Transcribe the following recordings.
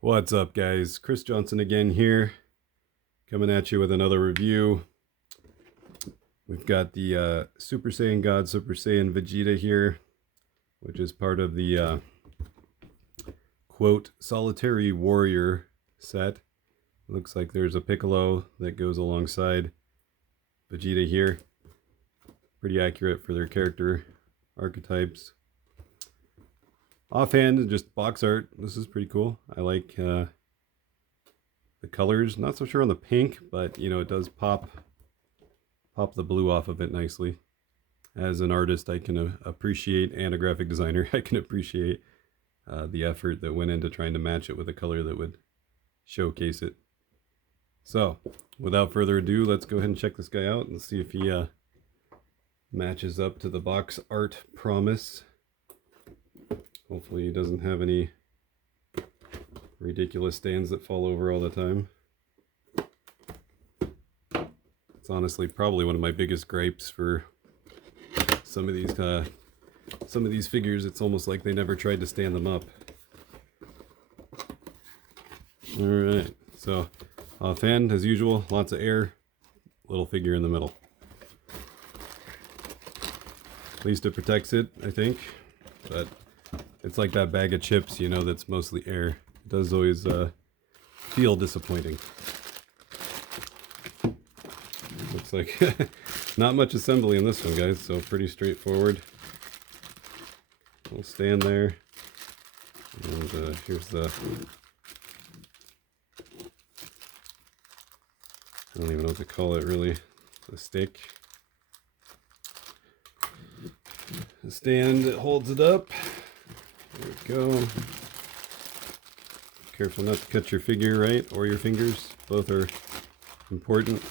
What's up, guys? Chris Johnson again here, coming at you with another review. We've got the Super Saiyan God, Super Saiyan Vegeta here, which is part of the quote Solitary Warrior set. Looks like there's a Piccolo that goes alongside Vegeta here. Pretty accurate for their character archetypes. Offhand, just box art. This is pretty cool. I like the colors. Not so sure on the pink, but you know, it does pop the blue off of it nicely. As an artist, I can appreciate, and a graphic designer, I can appreciate the effort that went into trying to match it with a color that would showcase it. So, without further ado, let's go ahead and check this guy out and see if he matches up to the box art promise. Hopefully he doesn't have any ridiculous stands that fall over all the time. It's honestly probably one of my biggest gripes for some of these figures. It's almost like they never tried to stand them up. All right, so offhand, as usual, lots of air, little figure in the middle. At least it protects it, I think, but it's like that bag of chips, you know, that's mostly air. It does always feel disappointing. Looks like not much assembly in this one, guys, so pretty straightforward. We'll stand there. And here's the... I don't even know what to call it, really. The stick. The stand that holds it up. There we go. Careful not to cut your figure, right? Or your fingers. Both are important.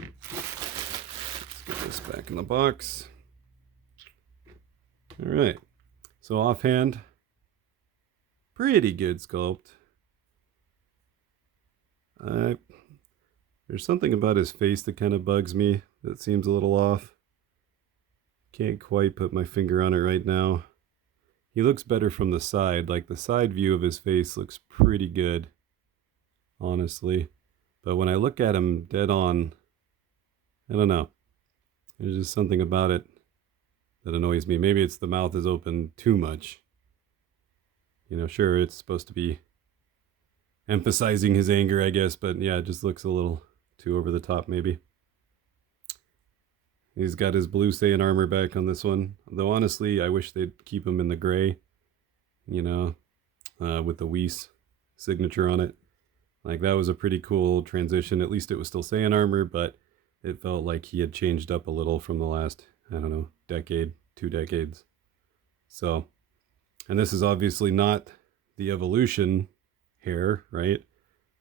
Let's get this back in the box. Alright. So offhand, pretty good sculpt. There's something about his face that kind of bugs me. That seems a little off. Can't quite put my finger on it right now. He looks better from the side. Like, the side view of his face looks pretty good, honestly. But when I look at him dead on, I don't know. There's just something about it that annoys me. Maybe it's the mouth is open too much. You know, sure, it's supposed to be emphasizing his anger, I guess, but yeah, it just looks a little too over the top, maybe. He's got his blue Saiyan armor back on this one. Though honestly, I wish they'd keep him in the gray, you know, with the Whis signature on it. Like, that was a pretty cool transition. At least it was still Saiyan armor, but it felt like he had changed up a little from the last, I don't know, decade, 2 decades. So, and this is obviously not the evolution hair, right?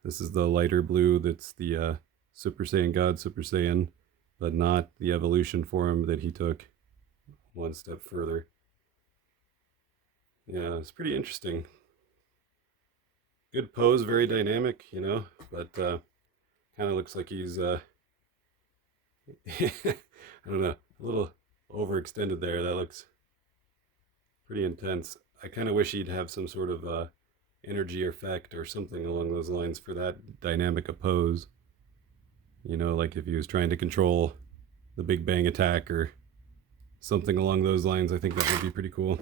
This is the lighter blue that's the Super Saiyan God, Super Saiyan, but not the evolution form that he took one step further. Yeah, it's pretty interesting. Good pose, very dynamic, you know, but kind of looks like he's, I don't know, a little overextended there. That looks pretty intense. I kind of wish he'd have some sort of energy effect or something along those lines for that dynamic a pose. You know, like if he was trying to control the Big Bang attack or something along those lines, I think that would be pretty cool.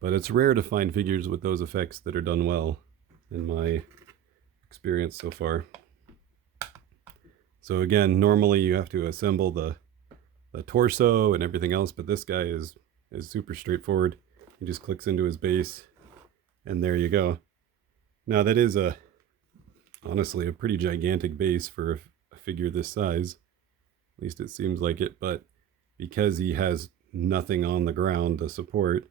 But it's rare to find figures with those effects that are done well, in my experience so far. So again, normally you have to assemble the torso and everything else, but this guy is super straightforward. He just clicks into his base, and there you go. Now that is honestly a pretty gigantic base for a figure this size. At least it seems like it, but because he has nothing on the ground to support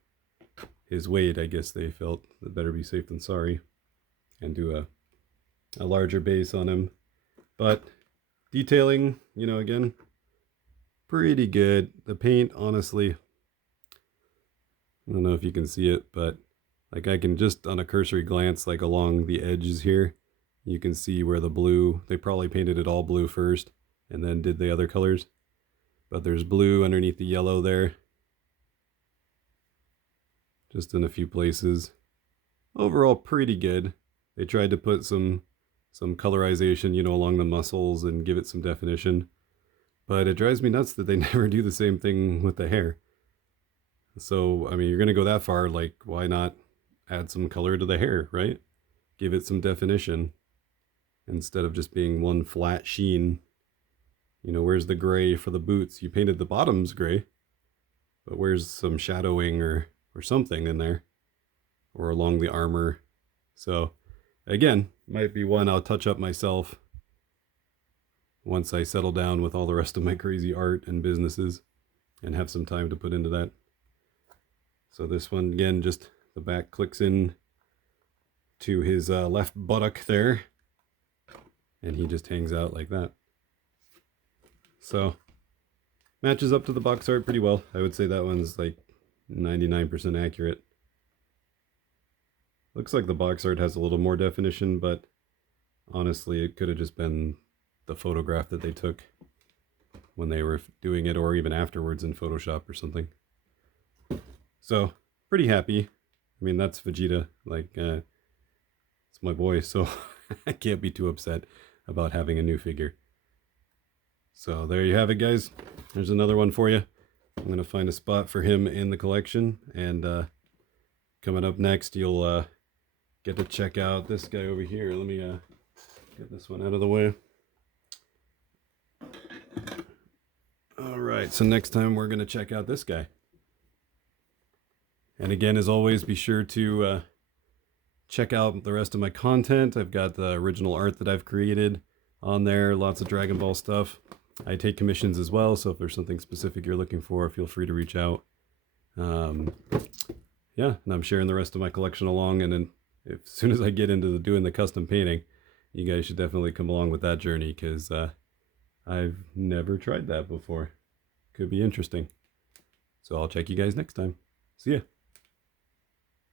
his weight, I guess they felt that better be safe than sorry and do a larger base on him. But detailing, you know, again, pretty good. The paint, honestly, I don't know if you can see it, but like I can just on a cursory glance, like along the edges here, you can see where the blue, they probably painted it all blue first and then did the other colors. But there's blue underneath the yellow there. Just in a few places. overall pretty good. They tried to put some colorization, you know, along the muscles and give it some definition. But it drives me nuts that they never do the same thing with the hair. So, I mean, you're going to go that far, like, why not add some color to the hair, right? Give it some definition instead of just being one flat sheen. You know, where's the gray for the boots? You painted the bottoms gray, but where's some shadowing or something in there? Or along the armor. So, again, might be one I'll touch up myself once I settle down with all the rest of my crazy art and businesses and have some time to put into that. So this one, again, just the back clicks in to his left buttock there, and he just hangs out like that. So matches up to the box art pretty well. I would say that one's like 99% accurate. Looks like the box art has a little more definition, but honestly, it could have just been the photograph that they took when they were doing it, or even afterwards in Photoshop or something. So, pretty happy. I mean, that's Vegeta. Like, it's my boy, so I can't be too upset about having a new figure. So, there you have it, guys. There's another one for you. I'm going to find a spot for him in the collection. And coming up next, you'll get to check out this guy over here. Let me get this one out of the way. Alright, so next time we're going to check out this guy. And again, as always, be sure to check out the rest of my content. I've got the original art that I've created on there, lots of Dragon Ball stuff. I take commissions as well, so if there's something specific you're looking for, feel free to reach out. Yeah, and I'm sharing the rest of my collection along, and then as soon as I get into doing the custom painting, you guys should definitely come along with that journey, because I've never tried that before. Could be interesting. So I'll check you guys next time. See ya.